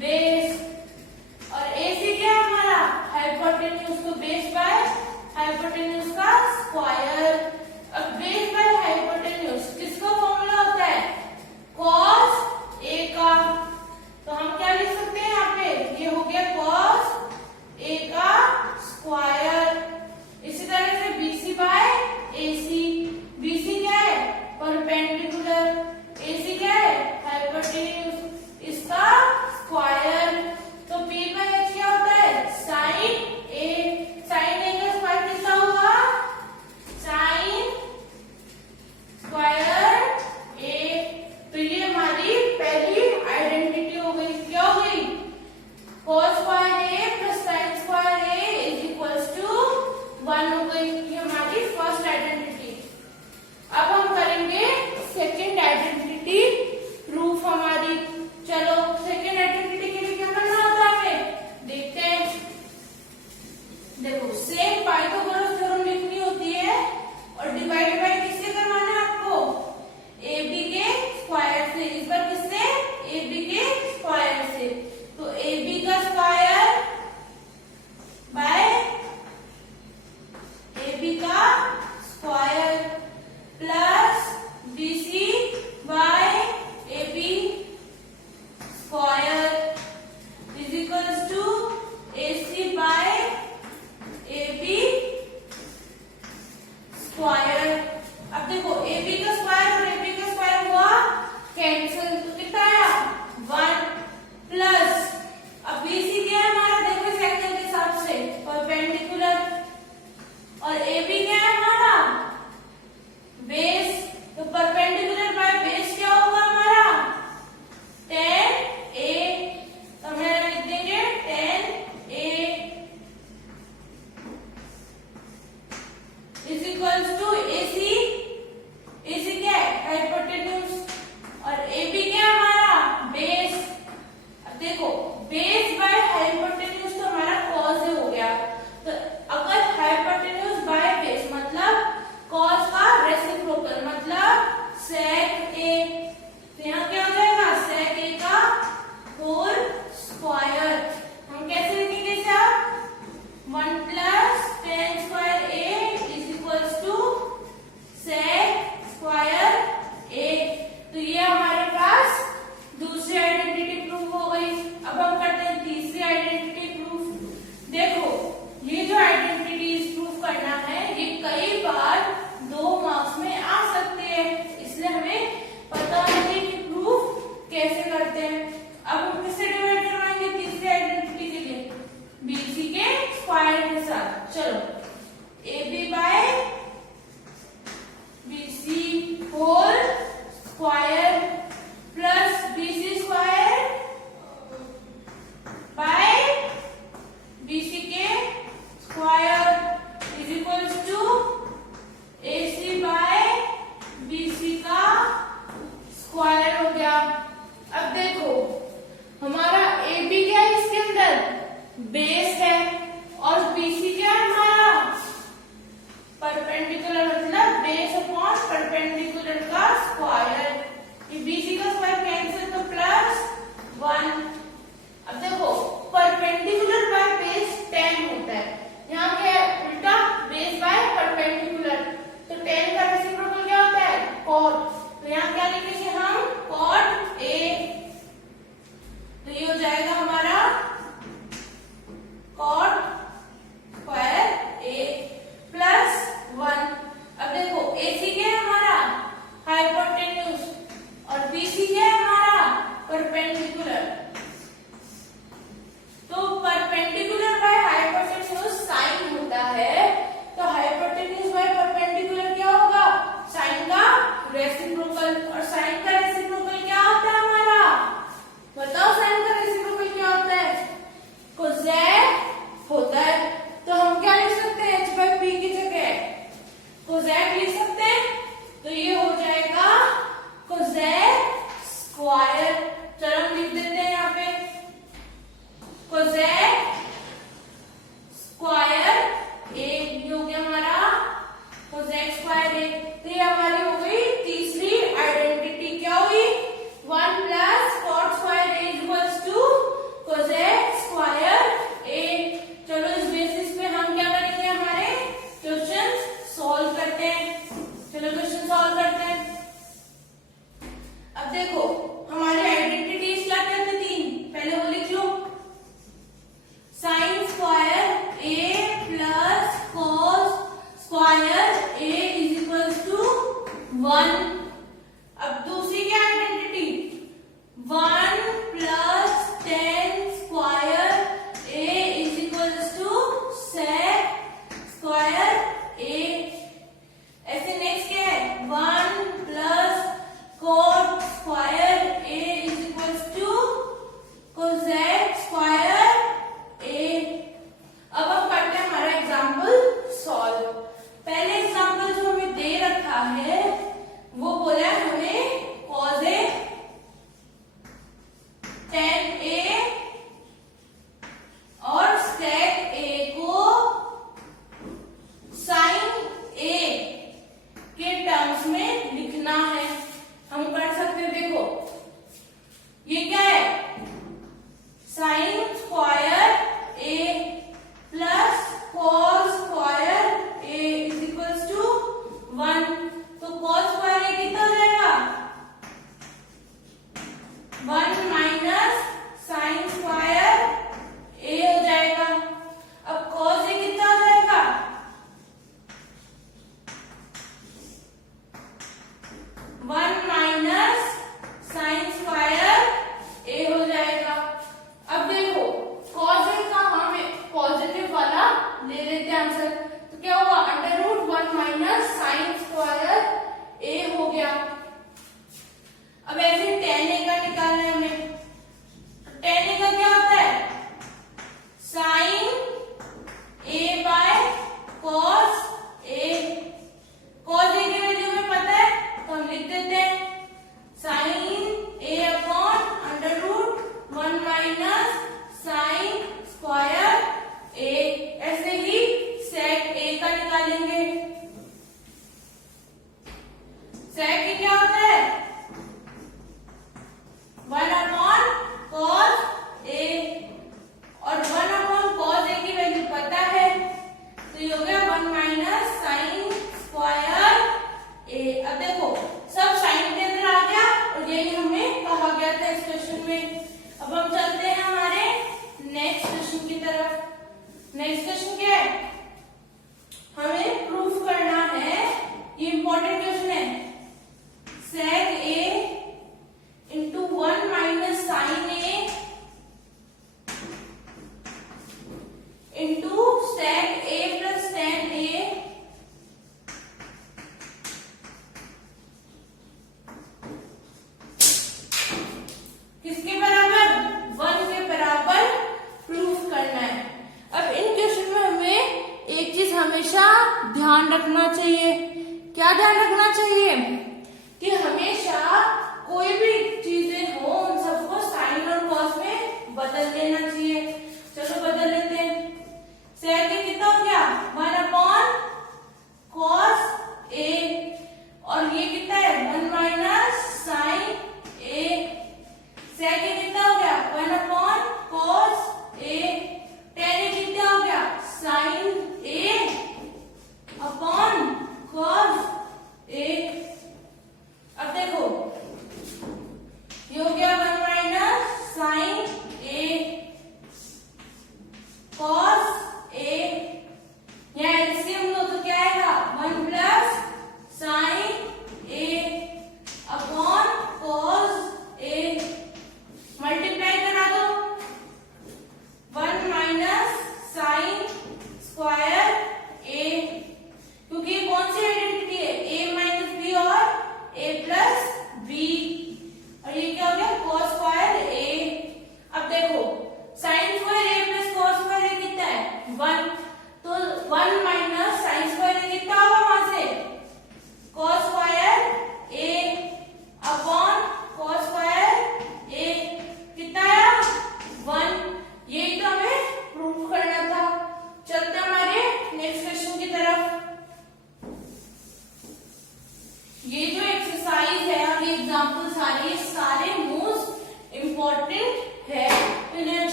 Base. और AC क्या है हमारा हाइपोटेन्यूज, तो बेस बाय हाइपोटेन्यूज का स्क्वायर। अब बेस बाय हाइपोटेन्यूज किसका फॉर्मूला होता है, cos A का। तो हम क्या लिख सकते हैं यहाँ पे, ये हो गया cos A का स्क्वायर। इसी तरह से BC बाय AC, BC क्या है परपेंडिकुलर, AC क्या है हाइपोटेन्यूज, इसका स्क्वायर। तो P बाय H क्या होता है sin A, sin A का स्क्वायर कितना होगा sin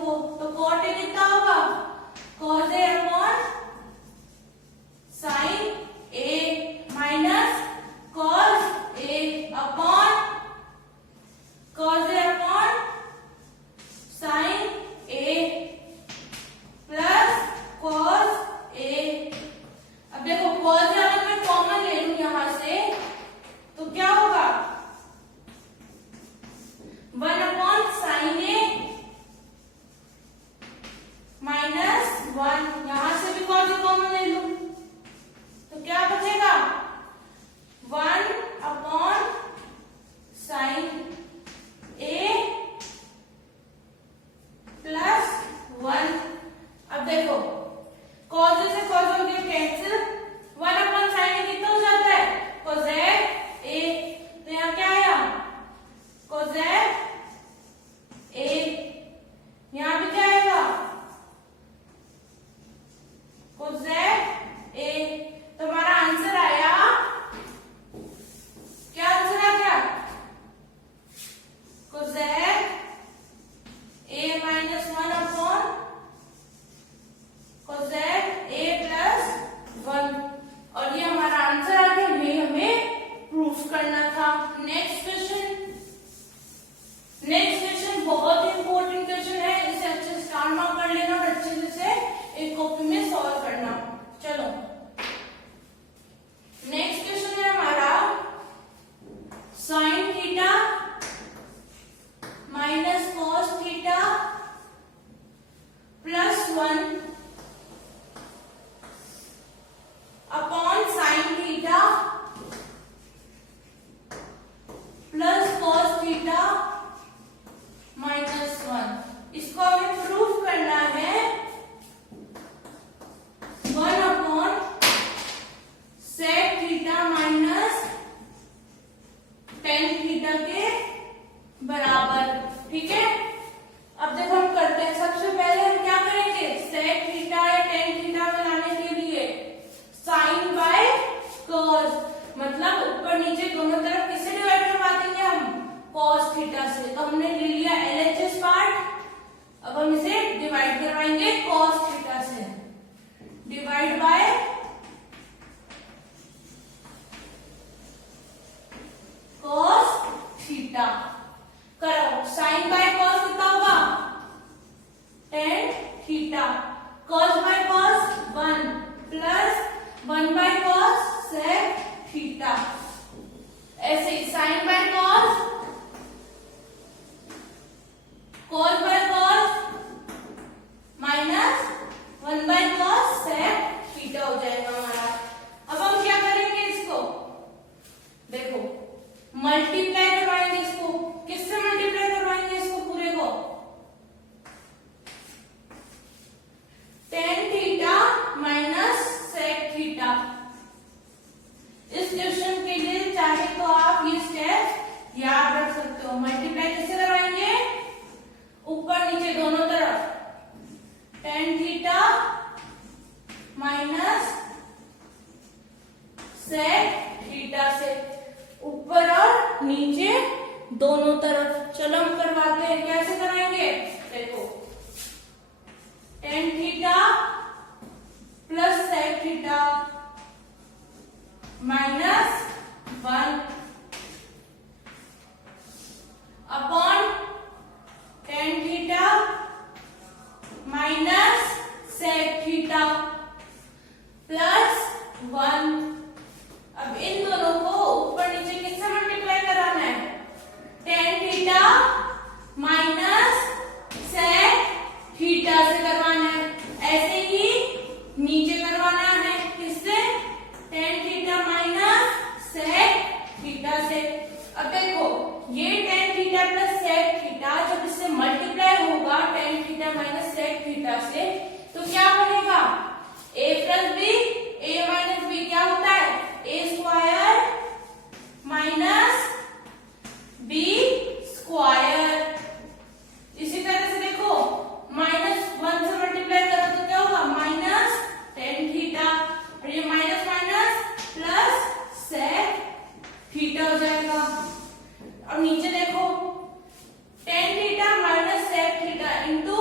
को, तो cot A कितना होगा, cos A upon sin A minus cos A upon sin A plus cos A। अब देखो cos A अगर मैं कॉमन ले लूं यहां से तो क्या होगा, 1 अपॉन sin A माइनस 1, यहां से भी cos A कॉमन ले लूं तो क्या बचेगा, 1 अपॉन sin A प्लस 1। अब देखो cos A से cos A हो गया कैंसिल, 1 अपॉन sin A कितना हो जाता है, cosec A, तो यहाँ क्या आया, cosec A, यहाँ पे क्या आएगा, cosec A। तो हमारा आंसर आया, क्या आंसर आ गया, cosec A minus 1 upon cosec A plus 1, और ये हमारा आंसर आ गया, ये हमें प्रूफ करना था। नेक्स्ट क्वेश्चन बहुत इंपॉर्टेंट क्वेश्चन है, इसे अच्छे से स्टार मार्क कर लेना और अच्छे से एक कॉपी में सॉल्व करना। चलो नेक्स्ट क्वेश्चन है हमारा sin theta minus cos theta plus 1 upon sin theta plus cos theta minus 1। इसको हमें प्रूफ करना है, 1 upon sec theta minus tan theta के बराबर, ठीक है। अब देखो हम करते हैं, सबसे पहले हम क्या करेंगे, sec थीटा या tan थीटा में लाने के लिए sin बाय cos, मतलब ऊपर नीचे दोनों तरफ किससे डिवाइड करवा देंगे हम, cos थीटा से। तो हमने ले लिया LHS पार्ट, अब हम इसे डिवाइड करवाएंगे cos थीटा से, डिवाइड बाय cos थीटा करो, sin बाय cos कितना होगा, tan theta, cos by cos 1 plus 1 by cos sec theta, ऐसे ही sin by cos by cos minus 1 by cos sec theta हो जाएगा हमारा। अब हम क्या करेंगे, इसको देखो मल्टीप्लाई करवाएंगे, इसको किससे मल्टीप्लाई करवाएंगे, इसको पूरे को tan theta minus sec theta. इस क्वेश्चन के लिए चाहे तो आप ये स्टेप याद रख सकते हो, मल्टीप्लाई किससे करवाएंगे, ऊपर नीचे दोनों तरफ, tan theta minus sec theta से, ऊपर और नीचे दोनों तरफ। चलो हम करवाते हैं, कैसे कराएंगे, देखो tan theta plus sec theta minus 1 upon tan theta minus sec theta plus 1। अब इन दोनों को ऊपर नीचे किससे मल्टीप्लाई कराना है, tan theta minus sec theta से करवाना है, ऐसे ही नीचे करवाना है किससे, tan theta minus sec theta से। अब देखो ये tan theta plus sec theta जब इससे मल्टीप्लाई होगा tan theta minus sec theta से, तो क्या बनेगा, a plus b, a minus b क्या होता है, a square minus b square. इसी तरह से देखो माइनस 1 से मल्टीप्लाई करो तो क्या होगा, माइनस tan थीटा, और ये minus minus plus sec theta हो जाएगा। और नीचे देखो tan theta minus sec theta into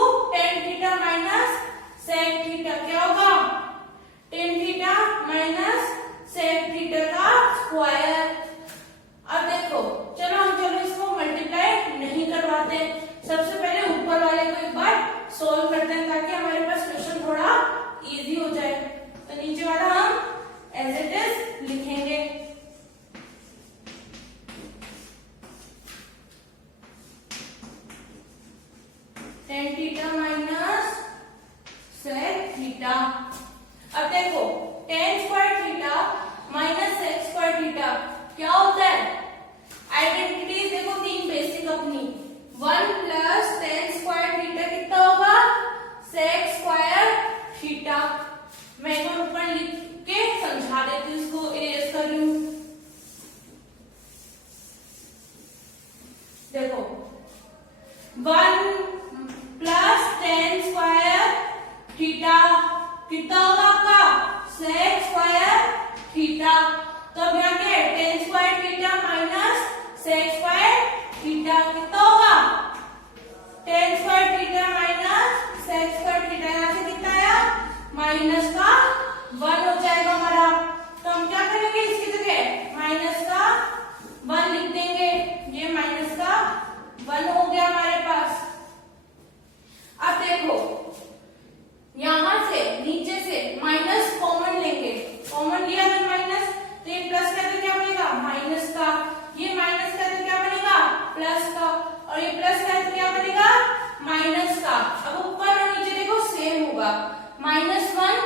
tan theta minus sec theta. अब देखो tan square theta minus sec square theta क्या होता है? आइडेंटिटीज देखो तीन बेसिक अपनी, 1 प्लस tan स्क्वायर थीटा कितना होगा? sec square theta. मैं एक बार ऊपर लिख के समझा देती हूँ, इसको इरेज कर रही हूँ। देखो 1 प्लस tan स्क्वायर थीटा कितना होगा आपका? sec square theta. तो अब यहाँ क्या है? tan square theta minus sec square theta कितना होगा? tan square theta minus sec square theta. यहाँ से कितना आया? माइनस का 1 हो जाएगा हमारा। तो हम क्या करेंगे? इसकी जगह माइनस का 1 लिख देंगे। ये माइनस का 1 हो गया हमारे पास। अब देखो यहां से नीचे से माइनस कॉमन लेंगे, कॉमन लिया अगर माइनस तो ये प्लस का तो क्या बनेगा? माइनस का। ये माइनस का तो क्या बनेगा? प्लस का। और ये प्लस का तो क्या बनेगा? माइनस का। अब ऊपर और नीचे देखो सेम होगा, -1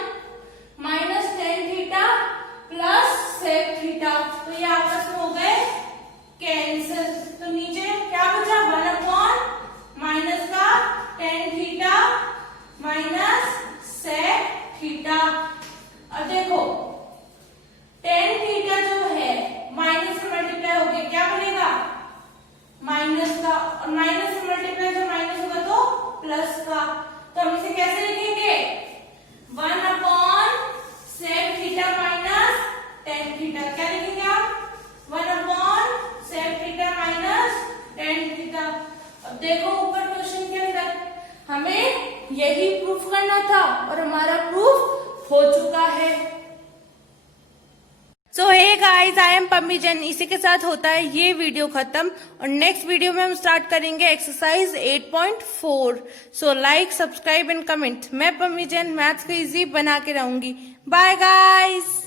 minus tan theta plus sec theta. तो ये आपस में हो गए कैंसिल। तो नीचे क्या बचा? 1 अपॉन माइनस का tan theta minus sec theta. अब देखो tan थीटा जो है माइनस से मल्टीप्लाई हो गया, क्या बनेगा? माइनस का। और माइनस से मल्टीप्लाई जो माइनस होगा तो प्लस का। तो हम इसे कैसे लिखेंगे? 1 upon sec theta minus tan theta. क्या लिखेंगे आप? 1 upon sec theta minus tan theta. अब देखो ऊपर क्वेश्चन के अंदर हमें यही प्रूफ करना था और हमारा प्रूफ हो चुका है। So hey guys, I am Pammi Jain. इसी के साथ होता है ये वीडियो खत्म और नेक्स्ट वीडियो में हम स्टार्ट करेंगे exercise 8.4। So like, subscribe and comment. मैं पम्मी जैन मैथ्स को इजी बना के रहूंगी। Bye guys.